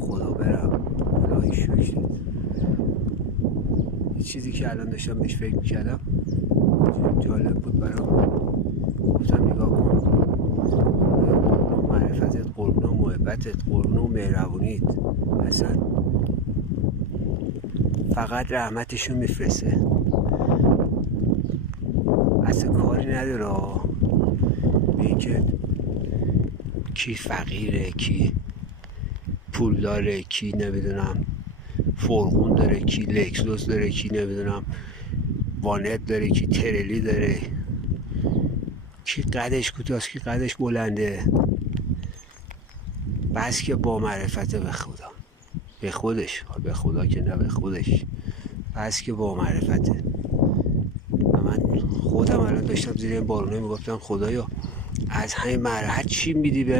خدا برم الهی شکرت. یه چیزی که الان داشتم بهش فکر میکردم جالب بود برام، گفتم نگاه کن، قربون و معرفتت، قربون و محبتت، قربون و مهربونیت، اصلا فقط رحمتشون میفرسته، اصلا کاری نداره به اینکه کی فقیره، کی پول داره، کی نمیدونم فرغون داره، کی لکسوس داره، کی نمیدونم وانت داره، کی ترلی داره، کی قدش کوتاست، کی قدش بلنده. بس که با معرفت به خدا، به خودش، به خدا که نه، به خودش، بس که با معرفته. و من خودم الان داشتم زیر این بارونه میگفتم خدایا از همین معرفت چی میدی به